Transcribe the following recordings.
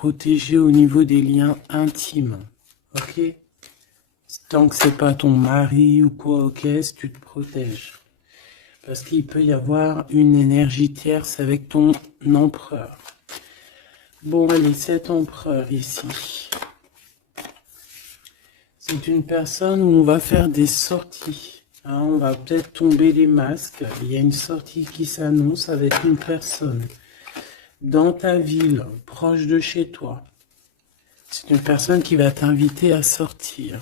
protéger au niveau des liens intimes. Ok? Tant que c'est pas ton mari ou quoi, ok, tu te protèges. Parce qu'il peut y avoir une énergie tierce avec ton empereur. Bon, allez, cet empereur ici. C'est une personne où on va faire des sorties. Hein, on va peut-être tomber les masques. Il y a une sortie qui s'annonce avec une personne. Dans ta ville, proche de chez toi. C'est une personne qui va t'inviter à sortir.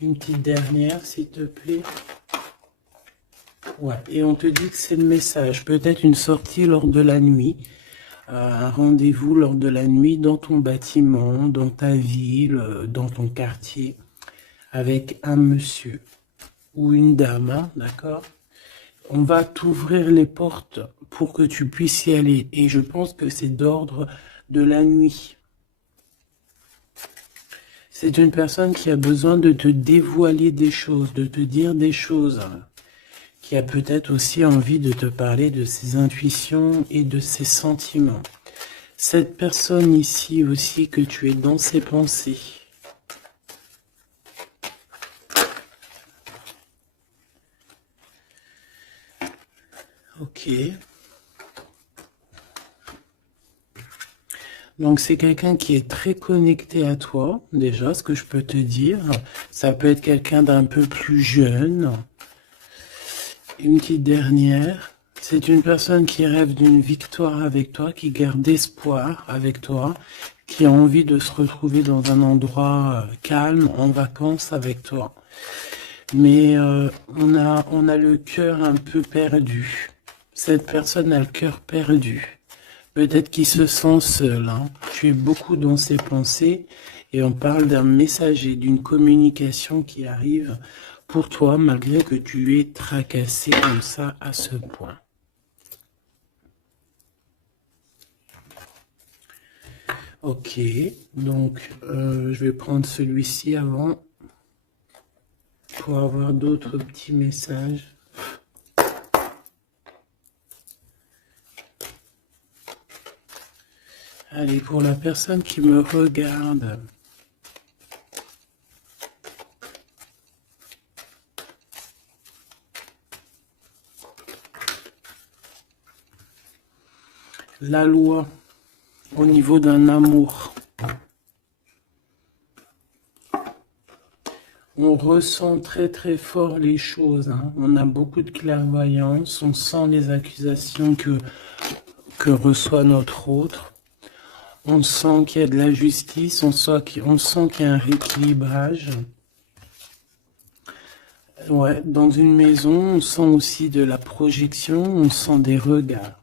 Une petite dernière, s'il te plaît. Ouais, et on te dit que c'est le message. Peut-être une sortie lors de la nuit. Un rendez-vous lors de la nuit dans ton bâtiment, dans ta ville, dans ton quartier, avec un monsieur ou une dame, hein, d'accord? On va t'ouvrir les portes pour que tu puisses y aller. Et je pense que c'est d'ordre de la nuit. C'est une personne qui a besoin de te dévoiler des choses, de te dire des choses, qui a peut-être aussi envie de te parler de ses intuitions et de ses sentiments. Cette personne ici aussi, que tu es dans ses pensées. Ok. Donc c'est quelqu'un qui est très connecté à toi, déjà, ce que je peux te dire. Ça peut être quelqu'un d'un peu plus jeune. Une petite dernière. C'est une personne qui rêve d'une victoire avec toi, qui garde espoir avec toi, qui a envie de se retrouver dans un endroit calme, en vacances avec toi. Mais on a le cœur un peu perdu. Cette personne a le cœur perdu. Peut-être qu'il se sent seul. Hein. Tu es beaucoup dans ses pensées et on parle d'un messager, d'une communication qui arrive pour toi malgré que tu es tracassé comme ça à ce point. Ok, donc je vais prendre celui-ci avant pour avoir d'autres petits messages. Allez, pour la personne qui me regarde. La loi au niveau d'un amour. On ressent très très fort les choses. Hein. On a beaucoup de clairvoyance. On sent les accusations que reçoit notre autre. On sent qu'il y a de la justice. On sent qu'il y a un rééquilibrage. Ouais, dans une maison, on sent aussi de la projection. On sent des regards.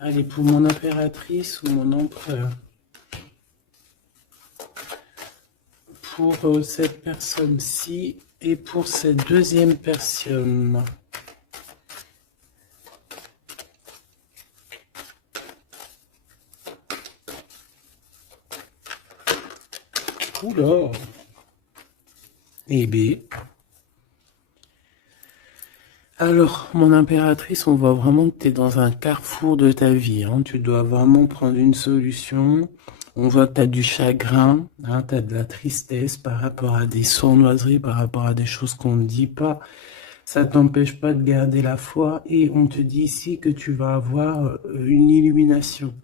Allez, pour mon impératrice ou mon empereur. Pour cette personne-ci et pour cette deuxième personne. Oula. Eh bien. Alors, mon impératrice, on voit vraiment que tu es dans un carrefour de ta vie. Hein. Tu dois vraiment prendre une solution. On voit que tu as du chagrin, hein, tu as de la tristesse par rapport à des sournoiseries, par rapport à des choses qu'on ne dit pas. Ça t'empêche pas de garder la foi et on te dit ici que tu vas avoir une illumination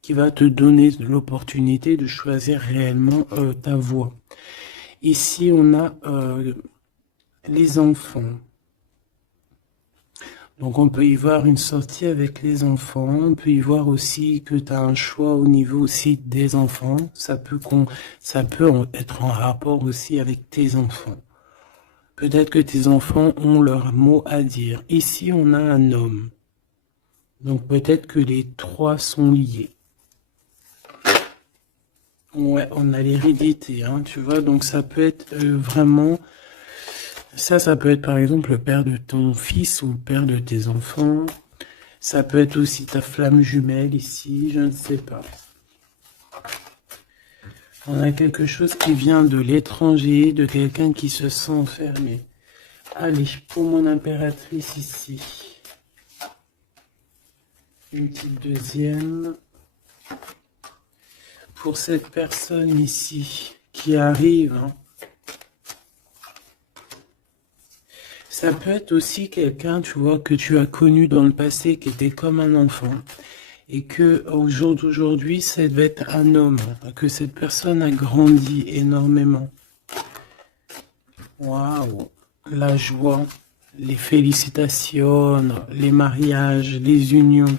qui va te donner l'opportunité de choisir réellement ta voie. Ici, on a les enfants. Donc on peut y voir une sortie avec les enfants, on peut y voir aussi que tu as un choix au niveau aussi des enfants, ça peut être en rapport aussi avec tes enfants. Peut-être que tes enfants ont leur mot à dire. Ici on a un homme, donc peut-être que les trois sont liés. Ouais, on a l'hérédité, hein, tu vois, donc ça peut être vraiment... Ça peut être par exemple le père de ton fils ou le père de tes enfants. Ça peut être aussi ta flamme jumelle ici, je ne sais pas. On a quelque chose qui vient de l'étranger, de quelqu'un qui se sent enfermé. Allez, pour mon impératrice ici. Une petite deuxième. pour cette personne ici qui arrive, hein. Ça peut être aussi quelqu'un, tu vois, que tu as connu dans le passé, qui était comme un enfant. Et que au jour d'aujourd'hui, ça devait être un homme. Que cette personne a grandi énormément. Waouh! La joie, les félicitations, les mariages, les unions.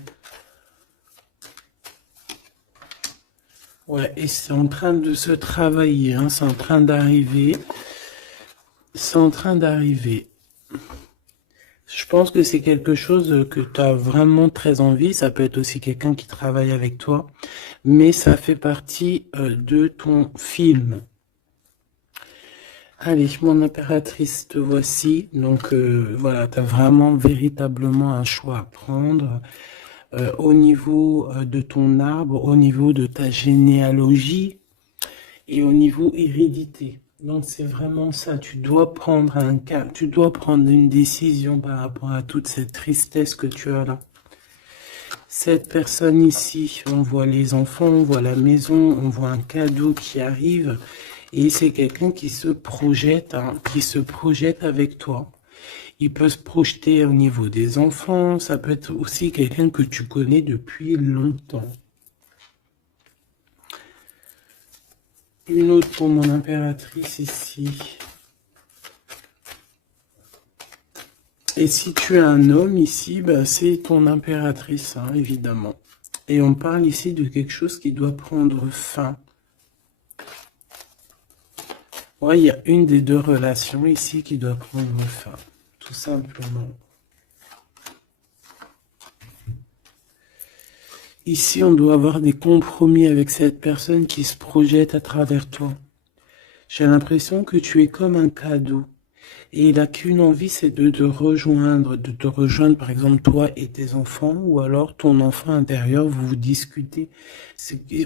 Ouais, et c'est en train de se travailler, hein, c'est en train d'arriver. C'est en train d'arriver. Je pense que c'est quelque chose que tu as vraiment très envie. Ça peut être aussi quelqu'un qui travaille avec toi. Mais ça fait partie de ton film. Allez, mon impératrice, te voici. Donc voilà, tu as vraiment véritablement un choix à prendre. Au niveau de ton arbre, au niveau de ta généalogie et au niveau hérédité. Donc c'est vraiment ça, tu dois prendre un cas, tu dois prendre une décision par rapport à toute cette tristesse que tu as là. Cette personne ici, on voit les enfants, on voit la maison, on voit un cadeau qui arrive et c'est quelqu'un qui se projette, hein, qui se projette avec toi. Il peut se projeter au niveau des enfants, ça peut être aussi quelqu'un que tu connais depuis longtemps. Une autre pour mon impératrice ici. Et si tu as un homme ici, bah, c'est ton impératrice, hein, évidemment. Et on parle ici de quelque chose qui doit prendre fin. Ouais, il y a une des deux relations ici qui doit prendre fin, tout simplement. Ici, on doit avoir des compromis avec cette personne qui se projette à travers toi. J'ai l'impression que tu es comme un cadeau. Et il n'a qu'une envie, c'est de te rejoindre par exemple toi et tes enfants, ou alors ton enfant intérieur, vous discutez.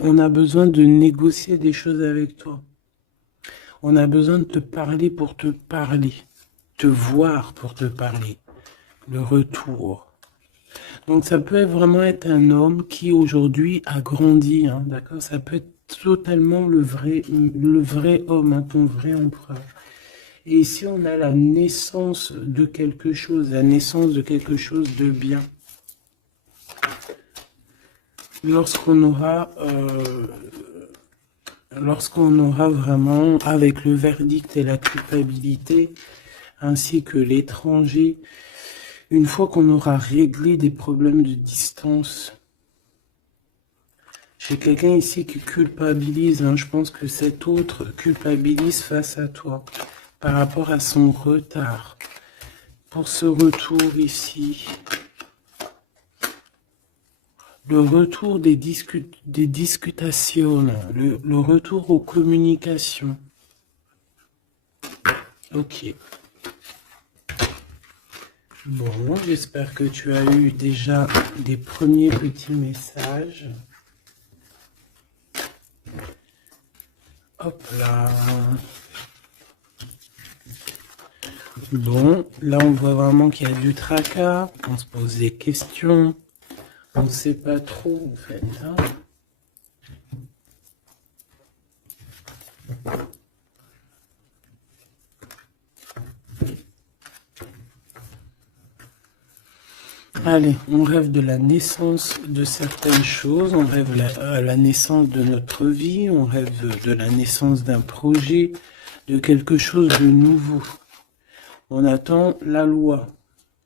On a besoin de négocier des choses avec toi. On a besoin de te parler pour te parler, te voir pour te parler. Le retour. Donc ça peut vraiment être un homme qui aujourd'hui a grandi, hein, d'accord? Ça peut être totalement le vrai homme, hein, ton vrai empereur. Et ici, on a la naissance de quelque chose, la naissance de quelque chose de bien. Lorsqu'on aura vraiment, avec le verdict et la culpabilité, ainsi que l'étranger, une fois qu'on aura réglé des problèmes de distance, j'ai quelqu'un ici qui culpabilise, hein, je pense que cet autre culpabilise face à toi, par rapport à son retard. Pour ce retour ici, le retour des discutations, le retour aux communications. Ok. Bon, j'espère que tu as eu déjà des premiers petits messages. Hop là. Bon, là on voit vraiment qu'il y a du tracas, on se pose des questions, on ne sait pas trop en fait. Hein. Allez, on rêve de la naissance de certaines choses, on rêve la naissance de notre vie, on rêve de la naissance d'un projet, de quelque chose de nouveau. On attend la loi.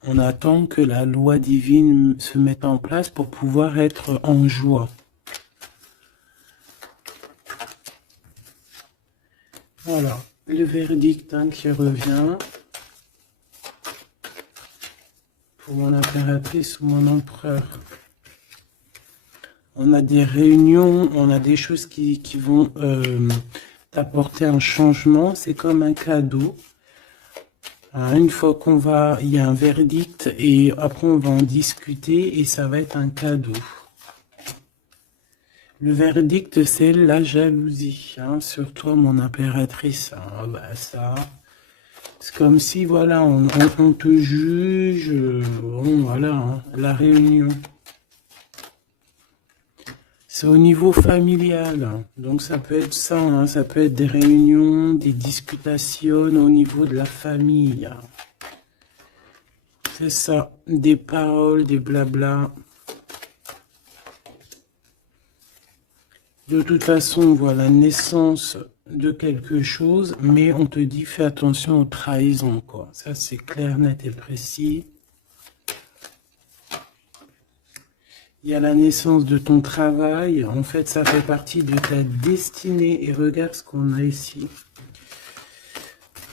On attend que la loi divine se mette en place pour pouvoir être en joie. Voilà, le verdict hein, qui revient pour mon impératrice ou mon empereur. On a des réunions, on a des choses qui vont t'apporter un changement. C'est comme un cadeau. Une fois il y a un verdict et après on va en discuter et ça va être un cadeau. Le verdict c'est la jalousie, hein, sur toi mon impératrice. Hein, bah ça, c'est comme si voilà, on te juge, bon voilà, hein, la réunion. C'est au niveau familial. Donc ça peut être ça, hein, ça peut être des réunions, des discutations au niveau de la famille. C'est ça, des paroles, des blabla. De toute façon, on voit la naissance de quelque chose, mais on te dit fais attention aux trahisons, quoi. Ça, c'est clair, net et précis. Il y a la naissance de ton travail. En fait, ça fait partie de ta destinée. Et regarde ce qu'on a ici.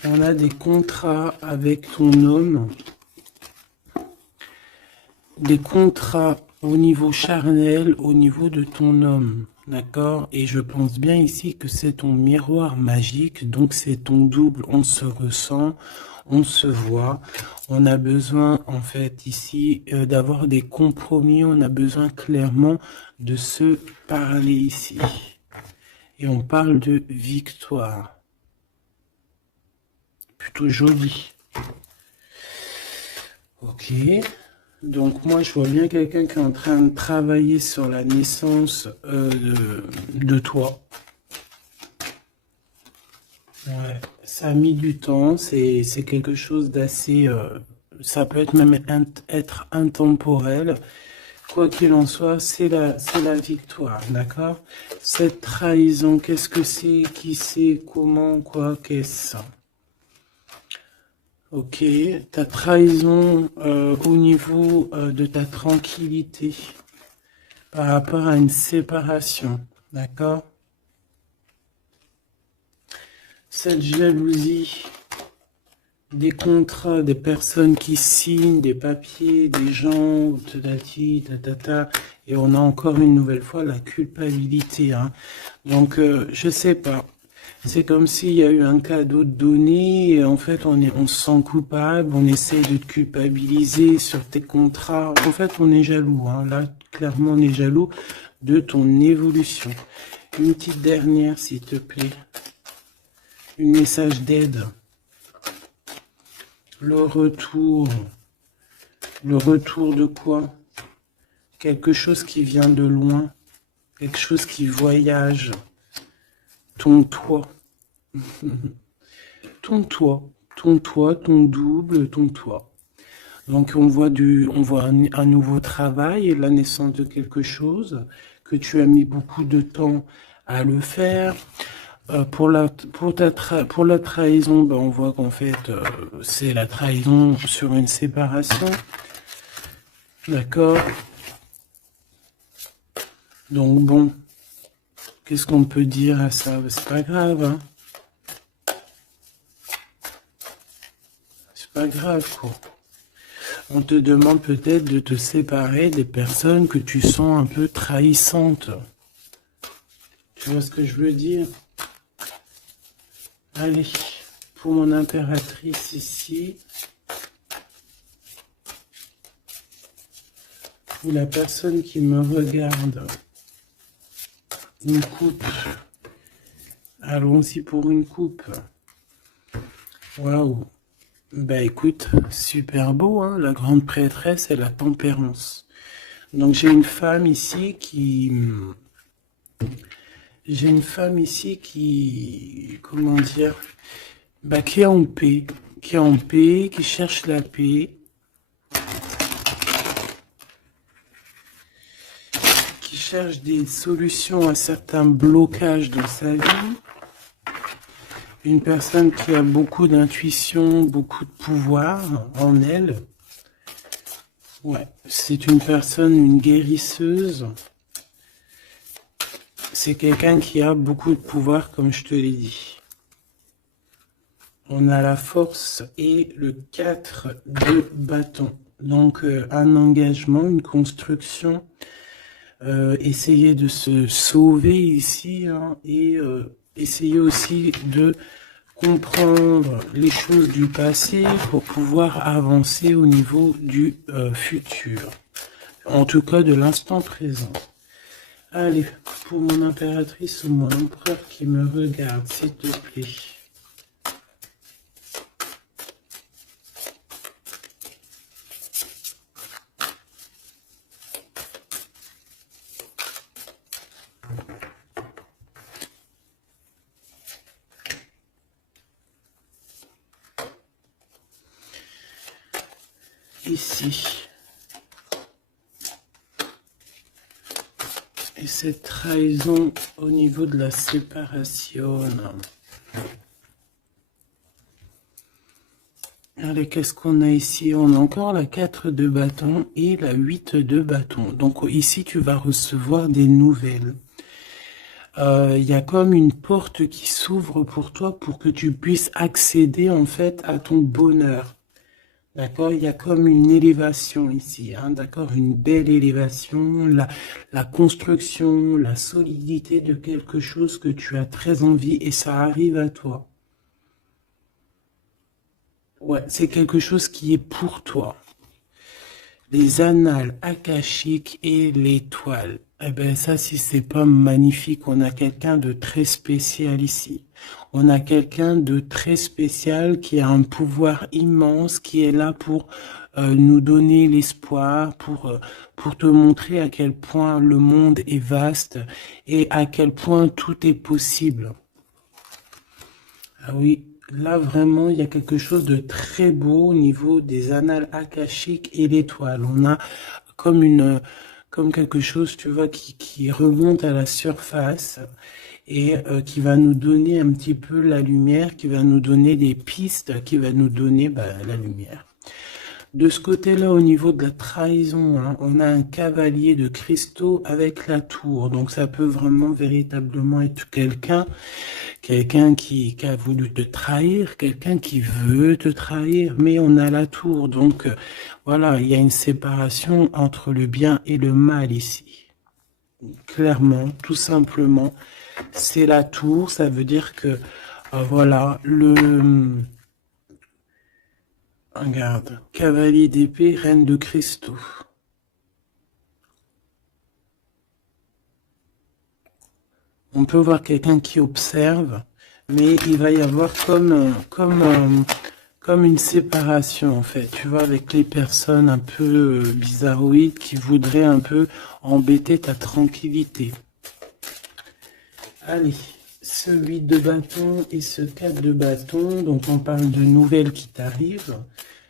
On a des contrats avec ton homme. Des contrats au niveau charnel, au niveau de ton homme. D'accord? Et je pense bien ici que c'est ton miroir magique. Donc, c'est ton double. On se ressent. On se voit, on a besoin en fait ici d'avoir des compromis, on a besoin clairement de se parler ici. Et on parle de victoire. Plutôt joli. Ok. Donc moi je vois bien quelqu'un qui est en train de travailler sur la naissance de toi. Ouais, ça a mis du temps, c'est quelque chose d'assez... ça peut être même être intemporel. Quoi qu'il en soit, c'est la victoire, d'accord? Cette trahison, qu'est-ce que c'est? Qui c'est? Comment? Quoi? Qu'est-ce? Ok, ta trahison au niveau de ta tranquillité par rapport à une séparation, d'accord? Cette jalousie, des contrats, des personnes qui signent, des papiers, des gens, tatati, tatata, et on a encore une nouvelle fois la culpabilité. Hein. Donc, je sais pas. C'est comme s'il y a eu un cadeau donné, et en fait, on se sent coupable, on essaie de te culpabiliser sur tes contrats. En fait, on est jaloux. Hein. Là, clairement, on est jaloux de ton évolution. Une petite dernière, s'il te plaît. Un message d'aide. Le retour de quoi? Quelque chose qui vient de loin, quelque chose qui voyage. Ton toit. Ton toit, ton double, ton toit. Donc on voit un nouveau travail, la naissance de quelque chose que tu as mis beaucoup de temps à le faire. Pour la trahison, ben, on voit qu'en fait, c'est la trahison sur une séparation. D'accord? Donc bon, qu'est-ce qu'on peut dire à ça? C'est pas grave, hein? C'est pas grave, quoi. On te demande peut-être de te séparer des personnes que tu sens un peu trahissantes. Tu vois ce que je veux dire? Allez, pour mon impératrice ici, ou la personne qui me regarde, une coupe. Allons-y pour une coupe. Waouh. Bah écoute, super beau, hein, la grande prêtresse et la tempérance. Donc j'ai une femme ici qui... J'ai une femme ici qui... Comment dire? Bah qui est en paix. Qui est en paix, qui cherche la paix. Qui cherche des solutions à certains blocages dans sa vie. Une personne qui a beaucoup d'intuition, beaucoup de pouvoir en elle. Ouais, c'est une personne, une guérisseuse. C'est quelqu'un qui a beaucoup de pouvoir, comme je te l'ai dit. On a la force et le 4 de bâton. Donc, un engagement, une construction. Essayer de se sauver ici hein, et essayer aussi de comprendre les choses du passé pour pouvoir avancer au niveau du futur. En tout cas, de l'instant présent. Allez, pour mon impératrice ou mon empereur qui me regarde, s'il te plaît. ici. Et cette trahison au niveau de la séparation. Allez, qu'est-ce qu'on a ici? On a encore la 4 de bâton et la 8 de bâton. Donc ici, tu vas recevoir des nouvelles. Il y a comme une porte qui s'ouvre pour toi pour que tu puisses accéder en fait à ton bonheur. D'accord? Il y a comme une élévation ici, hein, d'accord? Une belle élévation, la construction, la solidité de quelque chose que tu as très envie et ça arrive à toi. Ouais, c'est quelque chose qui est pour toi. Les annales akashiques et l'étoile. Eh ben ça, si c'est pas magnifique, on a quelqu'un de très spécial ici. On a quelqu'un de très spécial qui a un pouvoir immense, qui est là pour nous donner l'espoir, pour te montrer à quel point le monde est vaste et à quel point tout est possible. Ah oui, là vraiment, il y a quelque chose de très beau au niveau des annales akashiques et l'étoile. On a comme quelque chose, tu vois, qui remonte à la surface et qui va nous donner un petit peu la lumière, qui va nous donner des pistes, qui va nous donner la lumière. De ce côté-là, au niveau de la trahison, hein, on a un cavalier de cristaux avec la tour. Donc ça peut vraiment véritablement être quelqu'un qui a voulu te trahir, quelqu'un qui veut te trahir, mais on a la tour. Donc voilà, il y a une séparation entre le bien et le mal ici. Clairement, tout simplement, c'est la tour. Ça veut dire que voilà, regarde, cavalier d'épée, reine de cristaux. On peut voir quelqu'un qui observe, mais il va y avoir comme une séparation en fait, tu vois, avec les personnes un peu bizarroïdes qui voudraient un peu embêter ta tranquillité. Allez, ce 8 de bâton et ce 4 de bâton, donc on parle de nouvelles qui t'arrivent.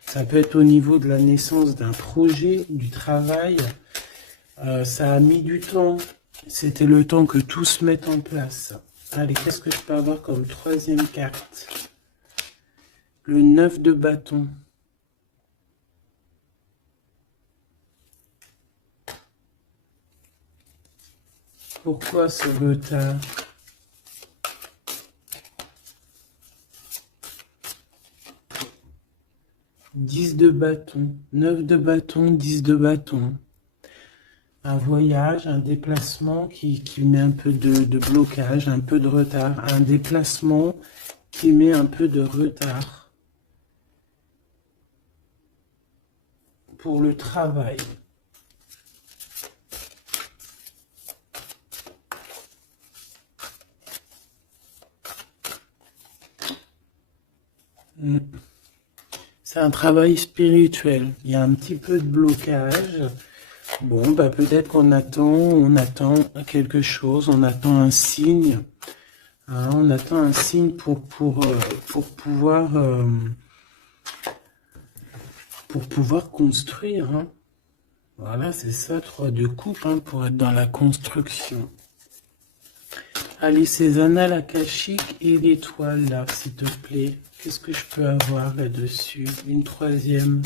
Ça peut être au niveau de la naissance d'un projet, du travail. Ça a mis du temps. C'était le temps que tout se mette en place. Allez, qu'est-ce que je peux avoir comme troisième carte? Le 9 de bâton. Pourquoi ce retard? 10 de bâton, 9 de bâton, 10 de bâton. Un voyage, un déplacement qui met un peu de blocage, un peu de retard. Un déplacement qui met un peu de retard pour le travail. C'est un travail spirituel. Il y a un petit peu de blocage. Bon, peut-être qu'on attend quelque chose, on attend un signe. Hein, on attend un signe pour pouvoir construire. Hein. Voilà, c'est ça, 3 de coupe, hein, pour être dans la construction. Allez, ces annales akashiques et l'étoile, là, s'il te plaît. Qu'est-ce que je peux avoir là-dessus? Une troisième.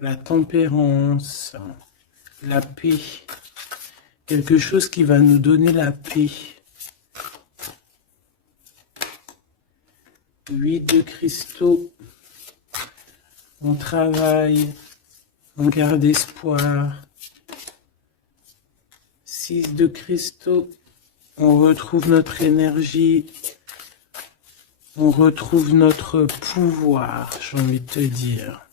La tempérance. La paix. Quelque chose qui va nous donner la paix. 8 de cristaux. On travaille. On garde espoir. 6 de cristaux. On retrouve notre énergie. On retrouve notre pouvoir, j'ai envie de te dire.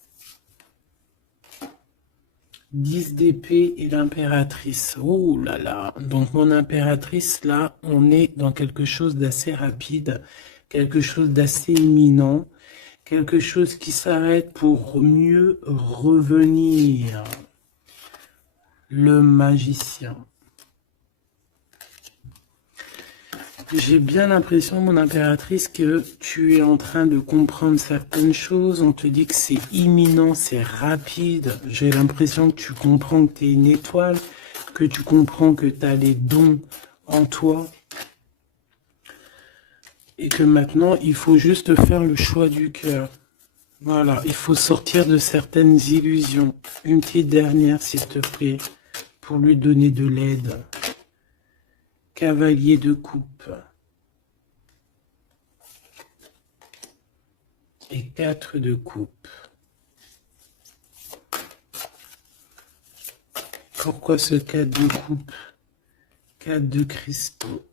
10 d'épée et l'impératrice. Oh là là. Donc mon impératrice, là, on est dans quelque chose d'assez rapide, quelque chose d'assez imminent, quelque chose qui s'arrête pour mieux revenir. Le magicien. J'ai bien l'impression, mon impératrice, que tu es en train de comprendre certaines choses. On te dit que c'est imminent, c'est rapide. J'ai l'impression que tu comprends que tu es une étoile, que tu comprends que tu as les dons en toi. Et que maintenant, il faut juste faire le choix du cœur. Voilà, il faut sortir de certaines illusions. Une petite dernière, s'il te plaît, pour lui donner de l'aide. Cavalier de coupe. Et 4 de coupe. Pourquoi ce 4 de coupe? 4 de cristaux.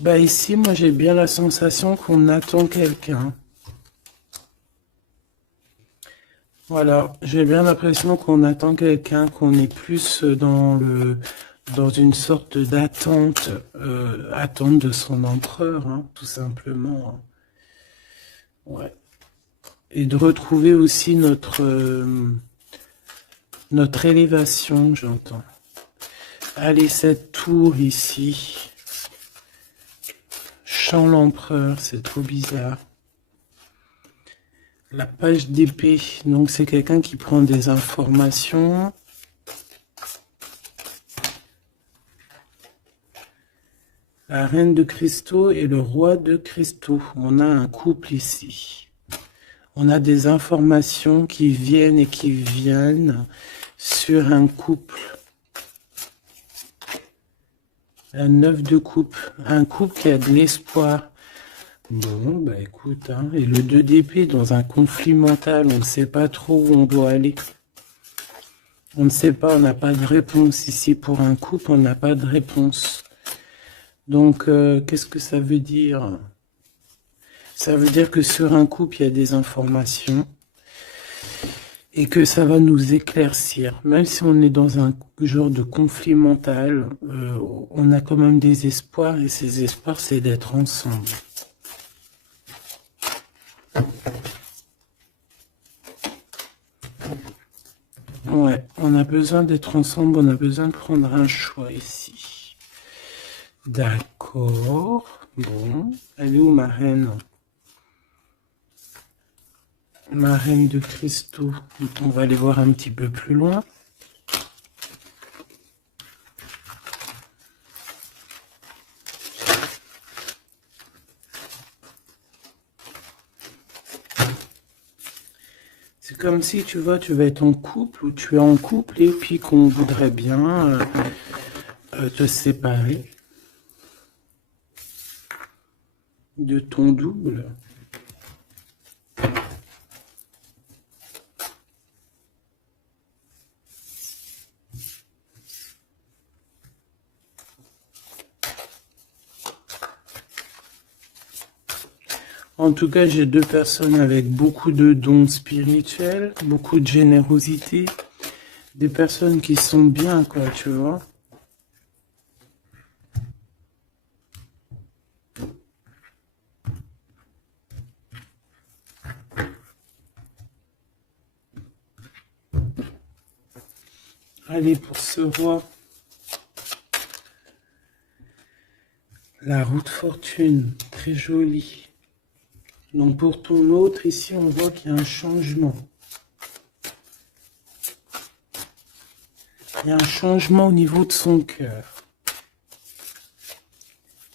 Bah ici, moi j'ai bien la sensation qu'on attend quelqu'un. Voilà, j'ai bien l'impression qu'on attend quelqu'un, qu'on est plus dans une sorte d'attente, attente de son empereur, hein, tout simplement. Ouais. Et de retrouver aussi notre élévation, j'entends. Allez, cette tour ici. Chant l'empereur, c'est trop bizarre. La page d'épée, donc c'est quelqu'un qui prend des informations. La reine de cristaux et le roi de cristaux. On a un couple ici. On a des informations qui viennent et qui viennent sur un couple. Un 9 de coupe. Un couple qui a de l'espoir. Bon, bah écoute, hein, et le 2 d'épée dans un conflit mental, on ne sait pas trop où on doit aller. On ne sait pas, on n'a pas de réponse ici. Pour un couple, on n'a pas de réponse. Donc, qu'est-ce que ça veut dire? Ça veut dire que sur un couple, il y a des informations et que ça va nous éclaircir. Même si on est dans un genre de conflit mental, on a quand même des espoirs et ces espoirs, c'est d'être ensemble. Ouais, on a besoin d'être ensemble, on a besoin de prendre un choix ici. D'accord. Bon, elle est où ma reine? Ma reine de cristaux. On va aller voir un petit peu plus loin. C'est comme si, tu vois, tu vas être en couple ou tu es en couple et puis qu'on voudrait bien te séparer de ton double. En tout cas, j'ai deux personnes avec beaucoup de dons spirituels, beaucoup de générosité, des personnes qui sont bien, quoi, tu vois. Allez, pour ce roi, la roue de fortune, très jolie. Donc pour ton autre, ici, on voit qu'il y a un changement. Il y a un changement au niveau de son cœur.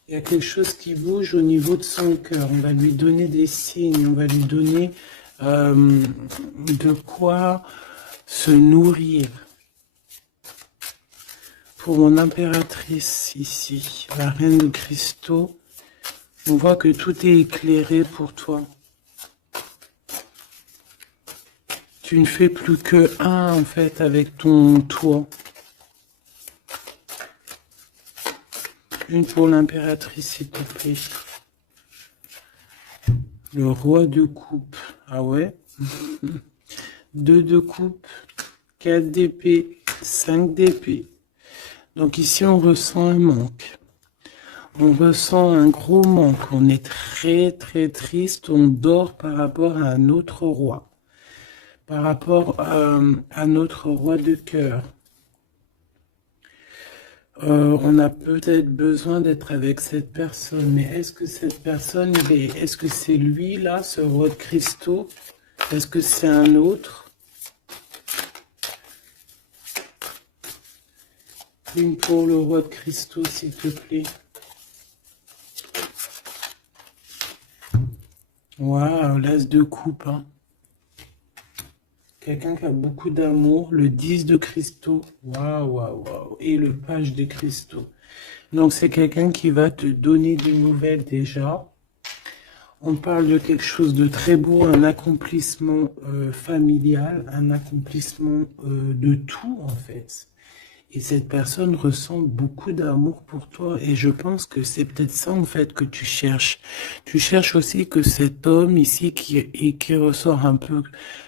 Il y a quelque chose qui bouge au niveau de son cœur. On va lui donner des signes, on va lui donner de quoi se nourrir. Pour mon impératrice ici, la reine de cristaux, on voit que tout est éclairé pour toi. Tu ne fais plus que un, en fait, avec ton toit. Une pour l'impératrice, s'il te plaît. Le roi de coupe. Ah ouais. 2 de coupe. 4 d'épée. 5 d'épée. Donc ici, on ressent un manque. On ressent un gros manque. On est très, très triste. On dort par rapport à un autre roi. Par rapport à notre roi de cœur. On a peut-être besoin d'être avec cette personne, mais est-ce que cette personne, est-ce que c'est lui là, ce roi de cristaux? Est-ce que c'est un autre? Une pour le roi de cristaux, s'il te plaît. Waouh, l'as de coupe, hein. Quelqu'un qui a beaucoup d'amour, le 10 de cristaux. Waouh, waouh, waouh. Et le page de cristaux. Donc c'est quelqu'un qui va te donner des nouvelles déjà. On parle de quelque chose de très beau, un accomplissement familial, un accomplissement de tout en fait. Et cette personne ressent beaucoup d'amour pour toi. Et je pense que c'est peut-être ça, en fait, que tu cherches. Tu cherches aussi que cet homme ici, qui ressort un peu,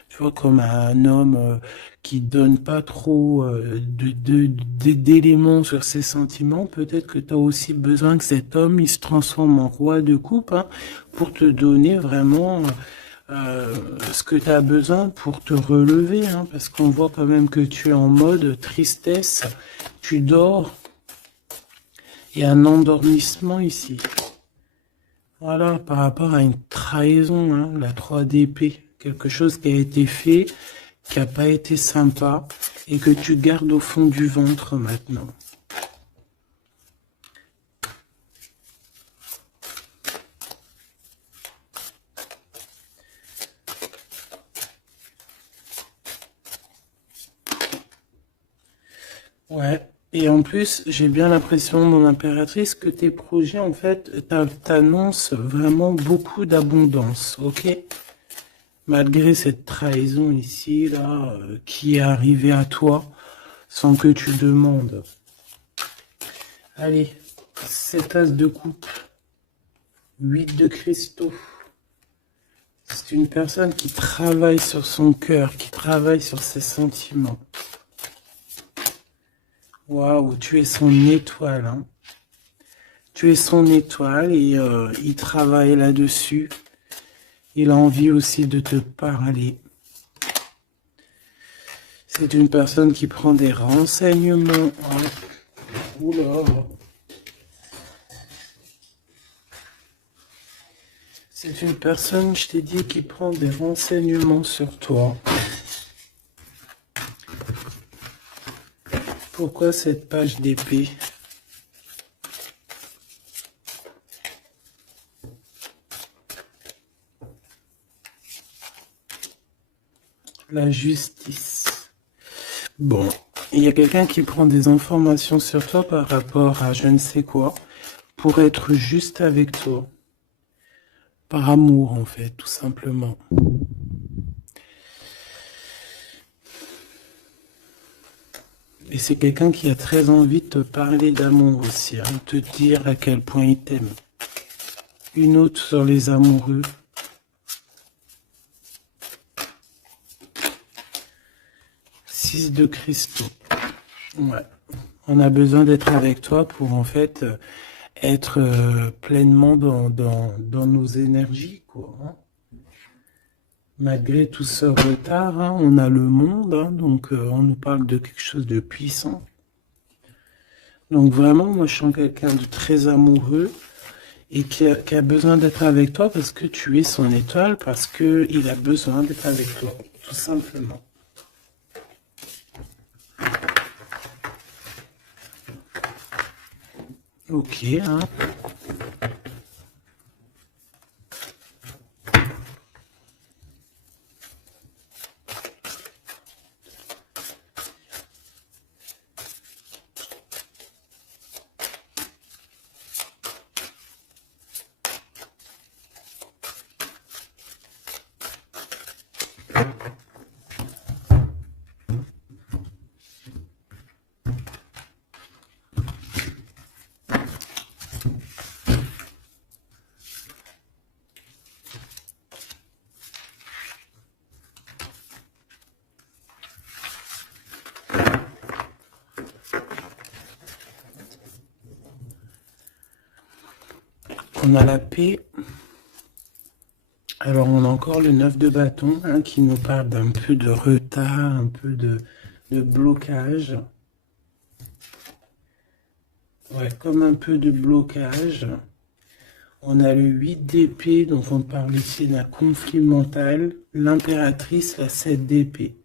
tu vois, comme un homme qui donne pas trop d'éléments sur ses sentiments, peut-être que tu as aussi besoin que cet homme, il se transforme en roi de coupe, hein, pour te donner vraiment ce que tu as besoin pour te relever, hein, parce qu'on voit quand même que tu es en mode tristesse, tu dors, il y a un endormissement ici. Voilà, par rapport à une trahison, hein, la 3 d'épée, quelque chose qui a été fait, qui n'a pas été sympa, et que tu gardes au fond du ventre maintenant. Ouais. Et en plus, j'ai bien l'impression, mon impératrice, que tes projets, en fait, t'annoncent vraiment beaucoup d'abondance, ok? Malgré cette trahison ici, là, qui est arrivée à toi, sans que tu demandes. Allez, 7 as de coupe, 8 de cristaux. C'est une personne qui travaille sur son cœur, qui travaille sur ses sentiments. Waouh, tu es son étoile, hein. Tu es son étoile et il travaille là-dessus. Il a envie aussi de te parler. C'est une personne qui prend des renseignements. Oh. Oula. C'est une personne, je t'ai dit, qui prend des renseignements sur toi. Pourquoi cette page d'épée? La justice. Bon, il y a quelqu'un qui prend des informations sur toi par rapport à je ne sais quoi, pour être juste avec toi. Par amour, en fait, tout simplement. Et c'est quelqu'un qui a très envie de te parler d'amour aussi, hein, te dire à quel point il t'aime. Une autre sur les amoureux. Six de cristaux. Ouais. On a besoin d'être avec toi pour en fait être pleinement dans nos énergies, quoi. Hein. Malgré tout ce retard, hein, on a le monde, hein, donc on nous parle de quelque chose de puissant. Donc vraiment, moi je sens quelqu'un de très amoureux et qui a besoin d'être avec toi parce que tu es son étoile, parce qu'il a besoin d'être avec toi, tout simplement. Ok, hein. On a la paix. Alors on a encore le 9 de bâton, hein, qui nous parle d'un peu de retard, un peu de blocage. Ouais, comme un peu de blocage. On a le 8 d'épée, donc on parle ici d'un conflit mental. L'impératrice, la 7 d'épée.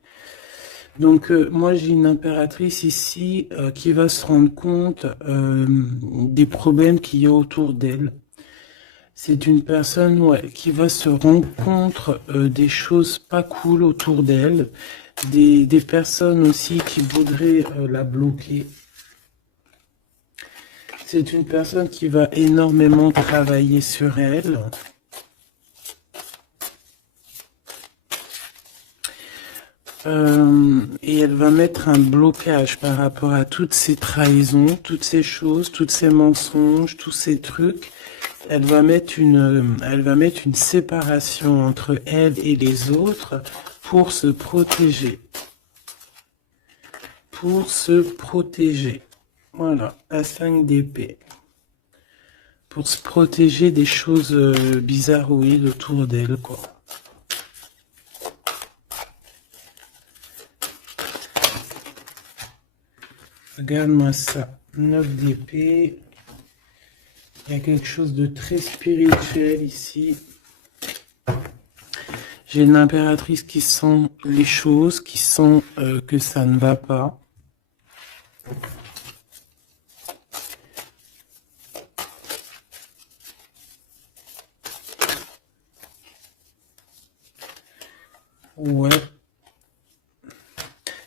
Donc moi j'ai une impératrice ici qui va se rendre compte des problèmes qu'il y a autour d'elle. C'est une personne qui va se rendre compte des choses pas cool autour d'elle, des personnes aussi qui voudraient la bloquer. C'est une personne qui va énormément travailler sur elle. Et elle va mettre un blocage par rapport à toutes ces trahisons, toutes ces choses, tous ces mensonges, tous ces trucs. Elle va mettre une séparation entre elle et les autres pour se protéger. Pour se protéger. Voilà, la 5 d'épée. Pour se protéger des choses bizarroïdes autour d'elle, quoi. Regarde-moi ça. 9 d'épée. Il y a quelque chose de très spirituel ici. J'ai une impératrice qui sent les choses, qui sent que ça ne va pas. Ouais.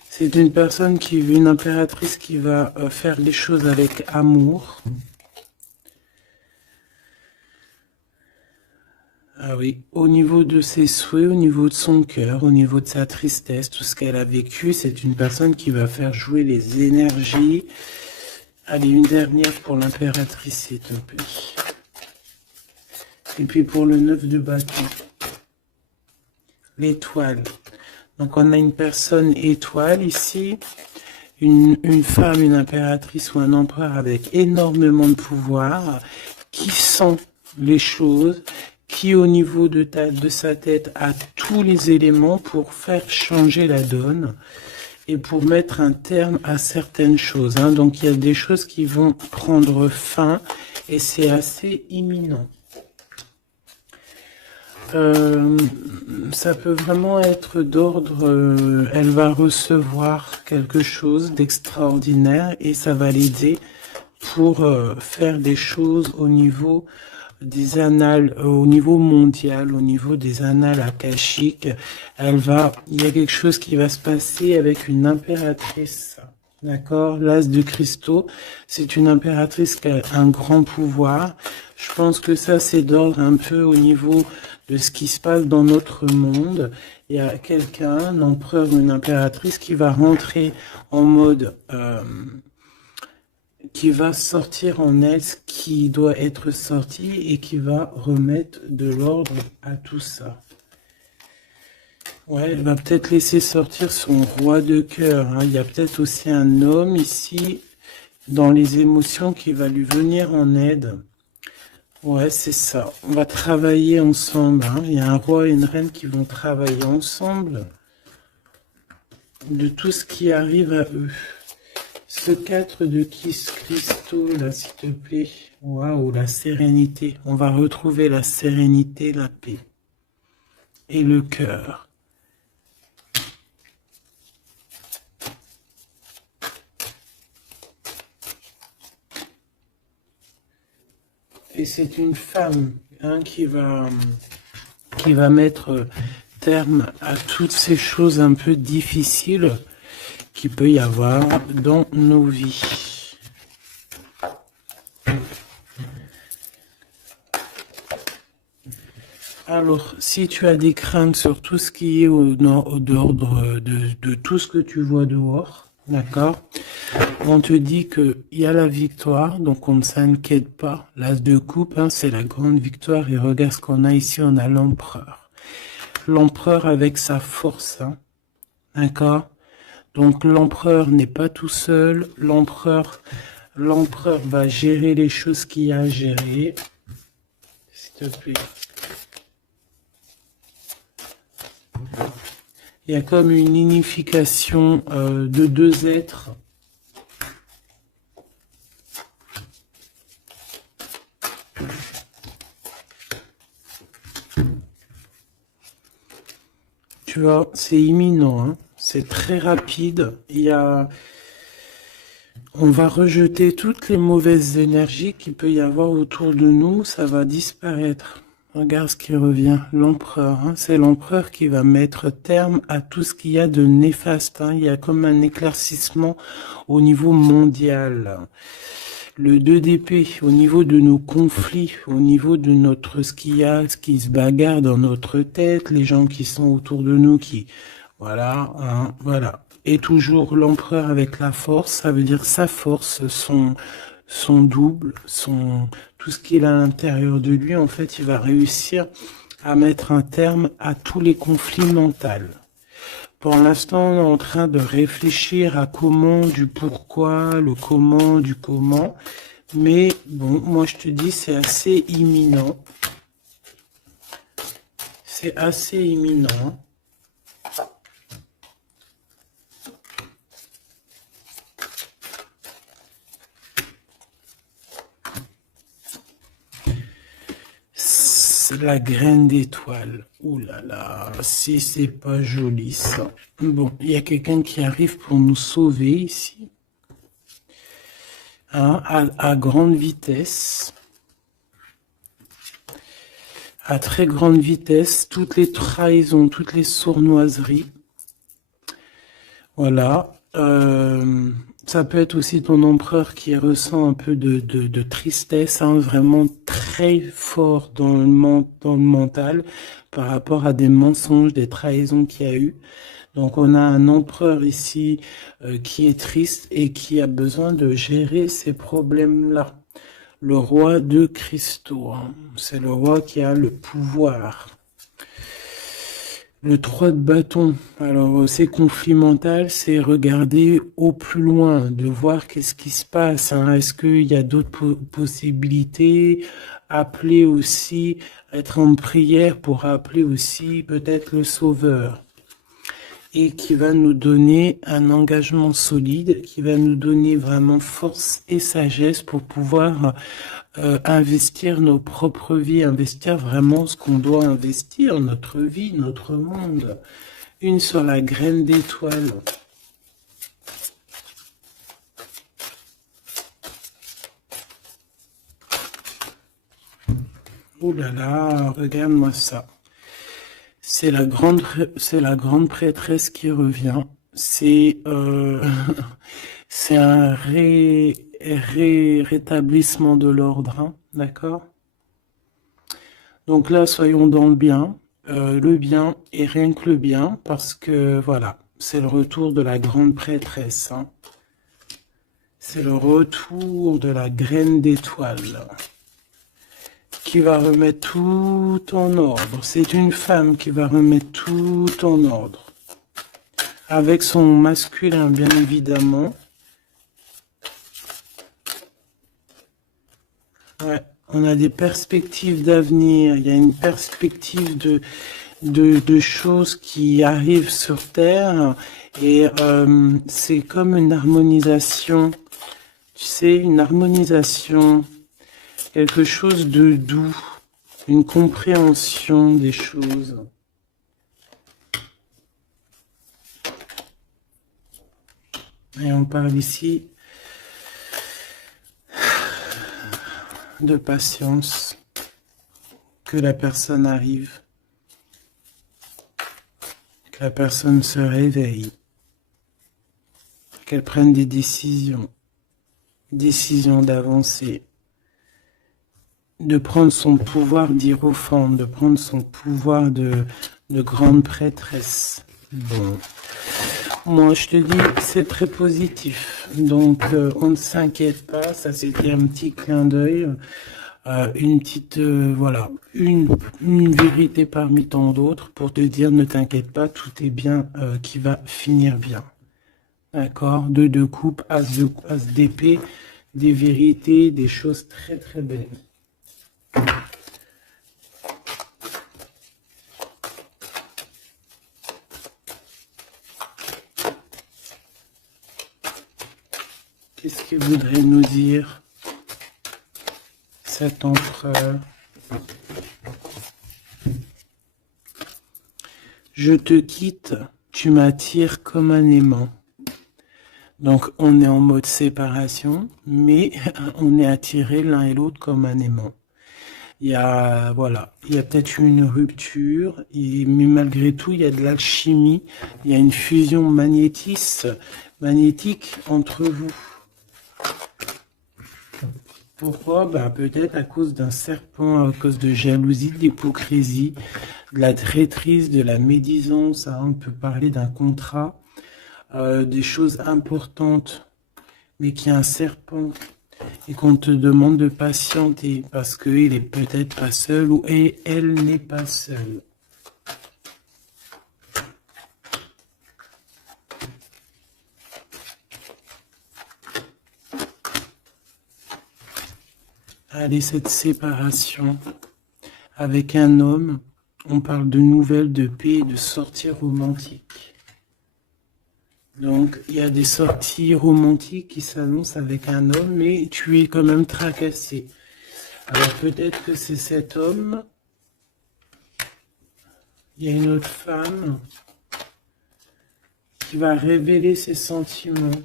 C'est une personne une impératrice qui va faire les choses avec amour. Ah oui, au niveau de ses souhaits, au niveau de son cœur, au niveau de sa tristesse, tout ce qu'elle a vécu, c'est une personne qui va faire jouer les énergies. Allez, une dernière pour l'impératrice, s'il te plaît. Et puis pour le 9 de bâton. L'étoile. Donc on a une personne étoile ici. Une femme, une impératrice ou un empereur avec énormément de pouvoir, qui sent les choses, qui au niveau de sa tête a tous les éléments pour faire changer la donne et pour mettre un terme à certaines choses. Hein. Donc il y a des choses qui vont prendre fin et c'est assez imminent. Ça peut vraiment être d'ordre, elle va recevoir quelque chose d'extraordinaire et ça va l'aider pour faire des choses au niveau des annales, au niveau mondial, au niveau des annales akashiques. Il y a quelque chose qui va se passer avec une impératrice. D'accord, l'as de cristaux, c'est une impératrice qui a un grand pouvoir. Je pense que ça, c'est d'ordre un peu au niveau de ce qui se passe dans notre monde. Il y a quelqu'un, un empereur ou une impératrice qui va rentrer en mode... qui va sortir en elle ce qui doit être sorti et qui va remettre de l'ordre à tout ça. Ouais, elle va peut-être laisser sortir son roi de cœur. Hein. Il y a peut-être aussi un homme ici, dans les émotions, qui va lui venir en aide. Ouais, c'est ça. On va travailler ensemble. Hein. Il y a un roi et une reine qui vont travailler ensemble de tout ce qui arrive à eux. Ce 4 de cristaux, là, s'il te plaît. Waouh, la sérénité. On va retrouver la sérénité, la paix. Et le cœur. Et c'est une femme hein, qui va mettre terme à toutes ces choses un peu difficiles qu'il peut y avoir dans nos vies. Alors, si tu as des craintes sur tout ce qui est d'ordre de tout ce que tu vois dehors, d'accord, on te dit qu'il y a la victoire, donc on ne s'inquiète pas. L'as de coupe, hein, c'est la grande victoire. Et regarde ce qu'on a ici, on a l'empereur. L'empereur avec sa force, hein, d'accord. Donc l'empereur n'est pas tout seul. L'empereur va gérer les choses qu'il y a à gérer. S'il te plaît. Il y a comme une unification de deux êtres. Tu vois, c'est imminent, hein. C'est très rapide. On va rejeter toutes les mauvaises énergies qu'il peut y avoir autour de nous. Ça va disparaître. Regarde ce qui revient. L'empereur, hein. C'est l'empereur qui va mettre terme à tout ce qu'il y a de néfaste, hein. Il y a comme un éclaircissement au niveau mondial. Le 2 d'épée, au niveau de nos conflits, au niveau de ce qui se bagarre dans notre tête, les gens qui sont autour de nous, voilà, hein, voilà. Et toujours l'empereur avec la force, ça veut dire sa force, son double, tout ce qu'il a à l'intérieur de lui, en fait, il va réussir à mettre un terme à tous les conflits mentaux. Pour l'instant, on est en train de réfléchir à comment, du pourquoi, le comment, du comment. Mais bon, moi je te dis, c'est assez imminent. C'est assez imminent. C'est la graine d'étoile. Ouh là là, si c'est pas joli ça. Bon, il y a quelqu'un qui arrive pour nous sauver ici. Hein, à grande vitesse. À très grande vitesse, toutes les trahisons, toutes les sournoiseries. Voilà. Ça peut être aussi ton empereur qui ressent un peu de tristesse, hein, vraiment très fort dans le mental par rapport à des mensonges, des trahisons qu'il y a eu. Donc on a un empereur ici qui est triste et qui a besoin de gérer ces problèmes-là. Le roi de cristaux, hein, c'est le roi qui a le pouvoir. Le 3 de bâton, alors c'est conflit mental, c'est regarder au plus loin, de voir qu'est-ce qui se passe, hein. Est-ce qu'il y a d'autres possibilités, appeler aussi, être en prière pour appeler aussi peut-être le sauveur. Et qui va nous donner un engagement solide, qui va nous donner vraiment force et sagesse pour pouvoir investir nos propres vies, investir vraiment ce qu'on doit investir, notre vie, notre monde. Une sur la graine d'étoile. Ouh là là, regarde-moi ça. C'est la grande prêtresse qui revient. C'est c'est un rétablissement de l'ordre, hein, d'accord? Donc là, soyons dans le bien et rien que le bien, parce que voilà, c'est le retour de la grande prêtresse, hein. C'est le retour de la graine d'étoile qui va remettre tout en ordre. C'est une femme qui va remettre tout en ordre. Avec son masculin, bien évidemment. Ouais, on a des perspectives d'avenir. Il y a une perspective de choses qui arrivent sur Terre. Et c'est comme une harmonisation. Tu sais, une harmonisation. Quelque chose de doux. Une compréhension des choses. Et on parle ici de patience, que la personne arrive, que la personne se réveille, qu'elle prenne des décisions d'avancer, de prendre son pouvoir d'hiérophante, de prendre son pouvoir de grande prêtresse. Bon. Moi, je te dis, c'est très positif. Donc, on ne s'inquiète pas. Ça, c'était un petit clin d'œil. Une petite, voilà, une vérité parmi tant d'autres pour te dire, ne t'inquiète pas, tout est bien qui va finir bien. D'accord? Deux de coupe, as d'épée, des vérités, des choses très très belles. Qu'est-ce qu'il voudrait nous dire cet empereur. Je te quitte, tu m'attires comme un aimant. Donc on est en mode séparation, mais on est attirés l'un et l'autre comme un aimant. Il y a, voilà, il y a peut-être une rupture, mais malgré tout, il y a de l'alchimie, il y a une fusion magnétique entre vous. Pourquoi? Ben, peut-être à cause d'un serpent, à cause de jalousie, d'hypocrisie, de la traîtrise, de la médisance. Hein, on peut parler d'un contrat, des choses importantes, mais qu'il y a un serpent et qu'on te demande de patienter parce qu'il est peut-être pas seul ou elle n'est pas seule. Allez, cette séparation avec un homme, on parle de nouvelles, de paix, de sorties romantiques. Donc, il y a des sorties romantiques qui s'annoncent avec un homme, mais tu es quand même tracassé. Alors, peut-être que c'est cet homme. Il y a une autre femme qui va révéler ses sentiments.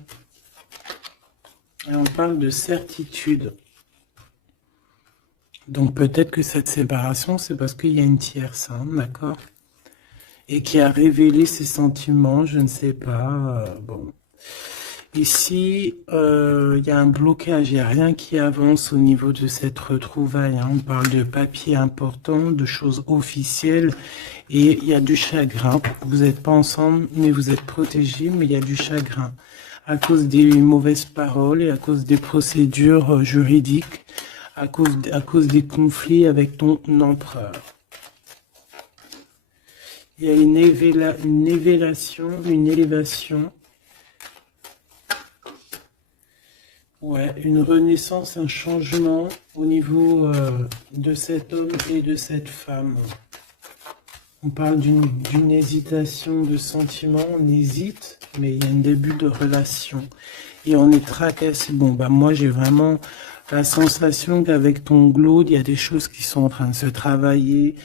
Et on parle de certitude. Donc, peut-être que cette séparation, c'est parce qu'il y a une tierce, hein, d'accord? Et qui a révélé ses sentiments, je ne sais pas. Bon. Ici, il y a un blocage, il n'y a rien qui avance au niveau de cette retrouvaille. Hein. On parle de papiers importants, de choses officielles, et il y a du chagrin. Vous n'êtes pas ensemble, mais vous êtes protégés, mais il y a du chagrin. À cause des mauvaises paroles et à cause des procédures juridiques, à cause des conflits avec ton empereur. Il y a une élévation. Ouais, une renaissance, un changement au niveau de cet homme et de cette femme. On parle d'une hésitation de sentiment, on hésite, mais il y a un début de relation. Et on est tracassé. Bon, bah moi j'ai vraiment la sensation qu'avec ton glaude, il y a des choses qui sont en train de se travailler.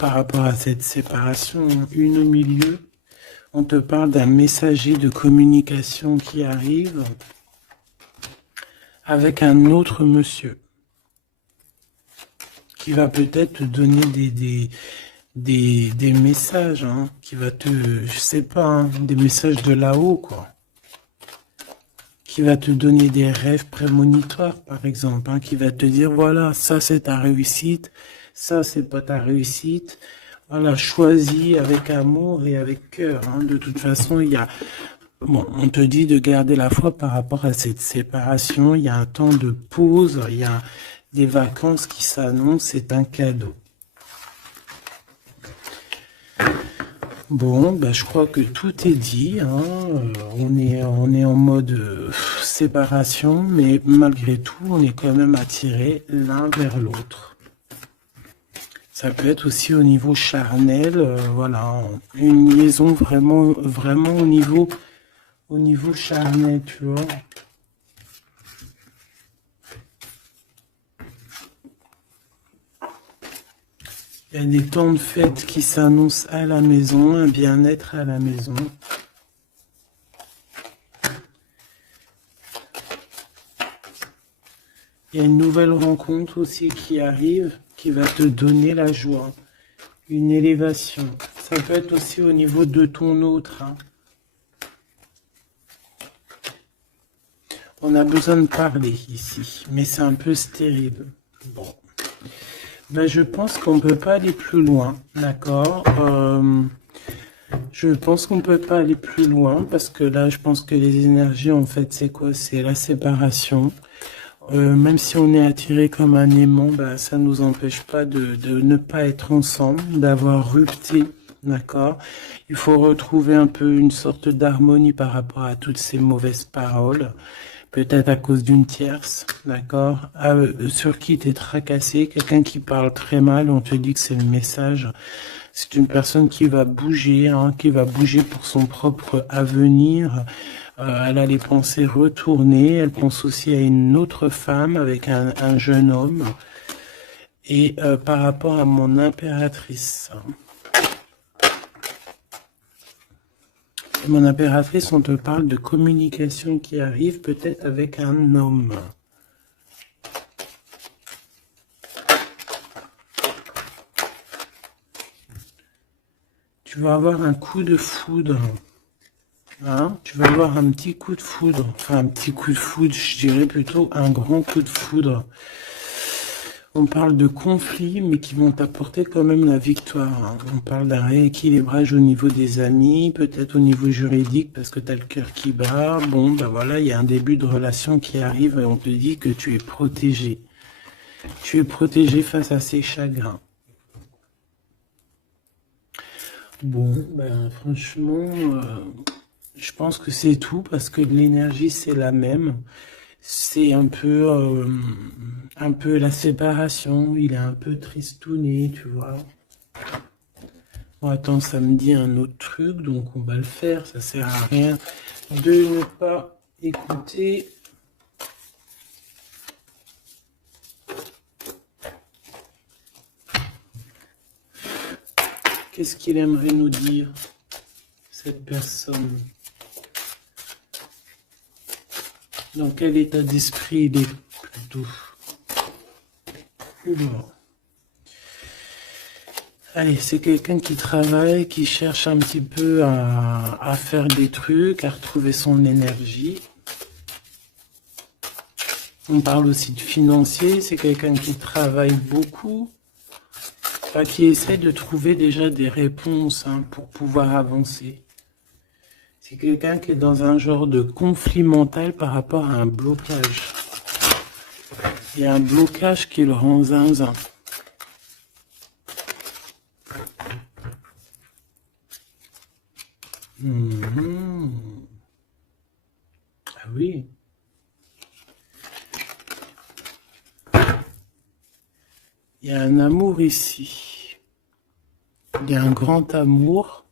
Par rapport à cette séparation, une au milieu, on te parle d'un messager de communication qui arrive avec un autre monsieur qui va peut-être te donner des messages, hein, qui va te, je sais pas, hein, des messages de là-haut, quoi. Qui va te donner des rêves prémonitoires, par exemple, hein, qui va te dire, voilà, ça c'est ta réussite, ça c'est pas ta réussite. Voilà, choisis avec amour et avec cœur. Hein. De toute façon, il y a, bon, on te dit de garder la foi par rapport à cette séparation. Il y a un temps de pause, il y a des vacances qui s'annoncent, c'est un cadeau. Bon, bah, je crois que tout est dit. Hein. On est en mode séparation, mais malgré tout, on est quand même attirés l'un vers l'autre. Ça peut être aussi au niveau charnel, voilà, une liaison vraiment au niveau charnel, tu vois. Il y a des temps de fête qui s'annoncent à la maison, un bien-être à la maison. Il y a une nouvelle rencontre aussi qui arrive, qui va te donner la joie, une élévation. Ça peut être aussi au niveau de ton autre. Hein. On a besoin de parler ici, mais c'est un peu stérile. Bon. Ben, je pense qu'on ne peut pas aller plus loin, d'accord? Je pense qu'on ne peut pas aller plus loin, parce que là, je pense que les énergies, en fait, c'est quoi? C'est la séparation. Même si on est attiré comme un aimant, bah, ça ne nous empêche pas de ne pas être ensemble, d'avoir rupté, d'accord? Il faut retrouver un peu une sorte d'harmonie par rapport à toutes ces mauvaises paroles, peut-être à cause d'une tierce, d'accord? Sur qui tu es tracassé, quelqu'un qui parle très mal, on te dit que c'est le message. C'est une personne qui va bouger, hein, qui va bouger pour son propre avenir, Elle a les pensées retournées. Elle pense aussi à une autre femme avec un jeune homme. Et par rapport à mon impératrice. Mon impératrice, on te parle de communication qui arrive peut-être avec un homme. Tu vas avoir un coup de foudre. Hein? Tu vas avoir un petit coup de foudre. Enfin, un petit coup de foudre, je dirais plutôt un grand coup de foudre. On parle de conflits, mais qui vont t'apporter quand même la victoire. Hein. On parle d'un rééquilibrage au niveau des amis, peut-être au niveau juridique, parce que tu as le cœur qui bat. Bon, ben voilà, il y a un début de relation qui arrive et on te dit que tu es protégé. Tu es protégé face à ces chagrins. Bon, ben franchement, je pense que c'est tout, parce que l'énergie, c'est la même. C'est un peu la séparation. Il est un peu tristouné, tu vois. Bon, attends, ça me dit un autre truc, donc on va le faire. Ça sert à rien de ne pas écouter. Qu'est-ce qu'il aimerait nous dire, cette personne? Dans quel état d'esprit il est plutôt? Bon. Allez, c'est quelqu'un qui travaille, qui cherche un petit peu à faire des trucs, à retrouver son énergie. On parle aussi de financier, c'est quelqu'un qui travaille beaucoup, enfin, qui essaie de trouver déjà des réponses hein, pour pouvoir avancer. C'est quelqu'un qui est dans un genre de conflit mental par rapport à un blocage. Il y a un blocage qui le rend zinzin. Ah oui. Il y a un amour ici. Il y a un grand amour.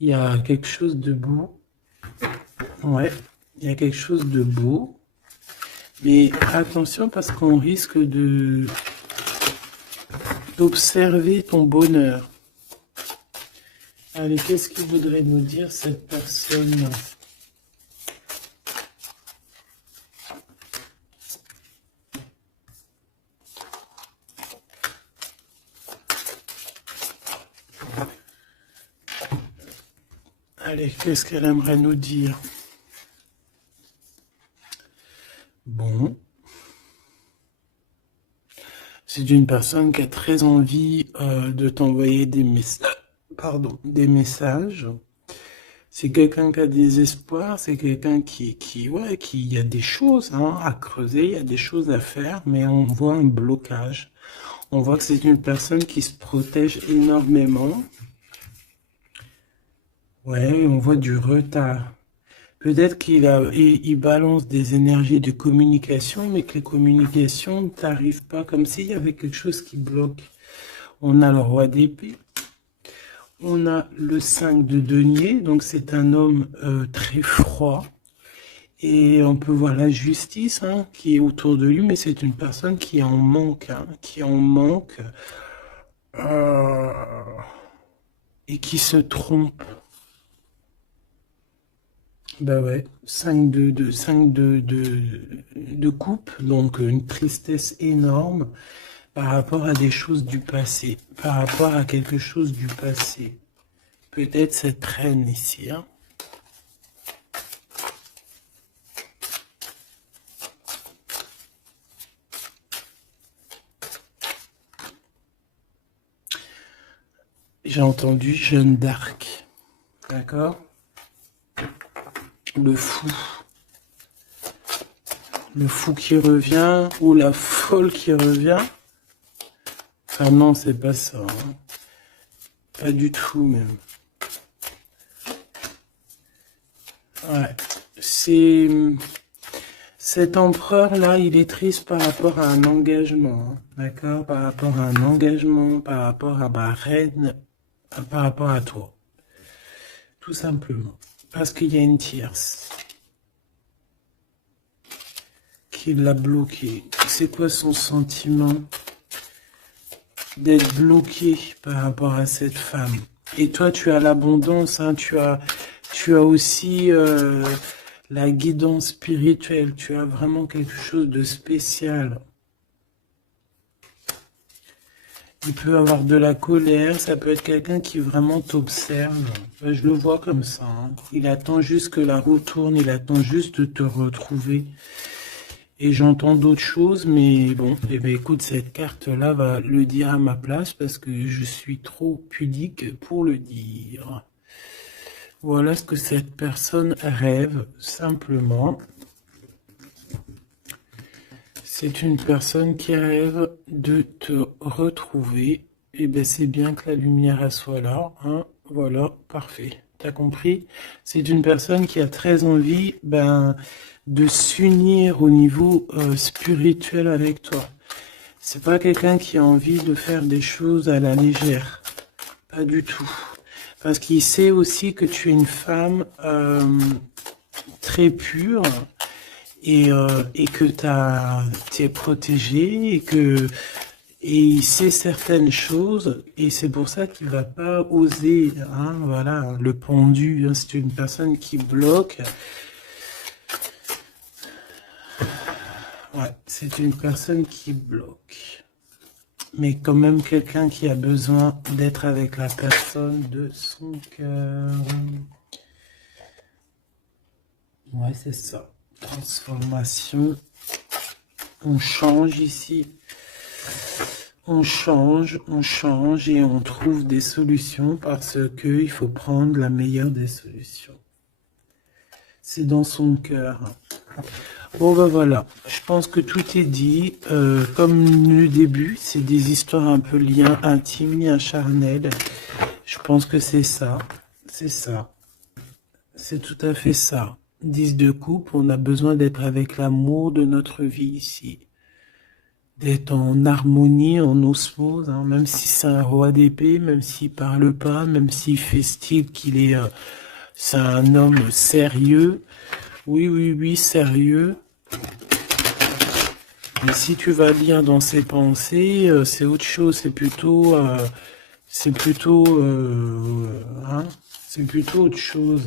Il y a quelque chose de beau. Ouais, il y a quelque chose de beau. Mais attention parce qu'on risque d'observer ton bonheur. Allez, qu'est-ce qu'il voudrait nous dire cette personne ? Allez, qu'est-ce qu'elle aimerait nous dire? Bon. C'est une personne qui a très envie de t'envoyer des messages. Pardon, des messages. C'est quelqu'un qui a des espoirs, c'est quelqu'un qui y a des choses hein, à creuser, il y a des choses à faire, mais on voit un blocage. On voit que c'est une personne qui se protège énormément. Ouais, on voit du retard. Peut-être il balance des énergies de communication, mais que les communications ne t'arrivent pas, comme s'il y avait quelque chose qui bloque. On a le roi d'épée. On a le 5 de denier, donc c'est un homme très froid. Et on peut voir la justice hein, qui est autour de lui, mais c'est une personne qui en manque, hein, et qui se trompe. Bah ouais, 5 de coupe, donc une tristesse énorme par rapport à des choses du passé, par rapport à quelque chose du passé. Peut-être cette reine ici, hein. J'ai entendu Jeanne d'Arc, d'accord? Le fou qui revient, ou la folle qui revient. Ah non, c'est pas ça. Hein. Pas du tout, même. Ouais. C'est... Cet empereur-là, il est triste par rapport à un engagement. Hein. D'accord? Par rapport à un engagement, par rapport à ma reine, par rapport à toi. Tout simplement. Parce qu'il y a une tierce qui l'a bloqué. C'est quoi son sentiment d'être bloqué par rapport à cette femme? Et toi, tu as l'abondance, hein, tu as aussi la guidance spirituelle, tu as vraiment quelque chose de spécial. Il peut avoir de la colère, ça peut être quelqu'un qui vraiment t'observe. Je le vois comme ça, hein. Il attend juste que la roue tourne, il attend juste de te retrouver. Et j'entends d'autres choses, mais bon, eh bien, écoute, cette carte-là va le dire à ma place parce que je suis trop pudique pour le dire. Voilà ce que cette personne rêve, simplement. C'est une personne qui rêve de te retrouver. Et bien, c'est bien que la lumière elle soit là, hein. Voilà, parfait. T'as compris? C'est une personne qui a très envie, de s'unir au niveau spirituel avec toi. C'est pas quelqu'un qui a envie de faire des choses à la légère. Pas du tout. Parce qu'il sait aussi que tu es une femme très pure et que tu es protégée et il sait certaines choses et c'est pour ça qu'il va pas oser, hein, voilà, le pendu, hein, c'est une personne qui bloque. Ouais, c'est une personne qui bloque. Mais quand même quelqu'un qui a besoin d'être avec la personne de son cœur. Ouais, c'est ça. Transformation. On change ici. On change et on trouve des solutions parce que il faut prendre la meilleure des solutions. C'est dans son cœur. Bon voilà, je pense que tout est dit. Comme le début, c'est des histoires un peu liens intimes, liens charnels. Je pense que c'est ça. C'est ça. C'est tout à fait ça. 10 de coupe, on a besoin d'être avec l'amour de notre vie ici. D'être en harmonie, en osmose, hein, même si c'est un roi d'épée, même s'il parle pas, même s'il fait style qu'il est... c'est un homme sérieux. Oui, sérieux. Mais si tu vas lire dans ses pensées, c'est autre chose, c'est plutôt autre chose.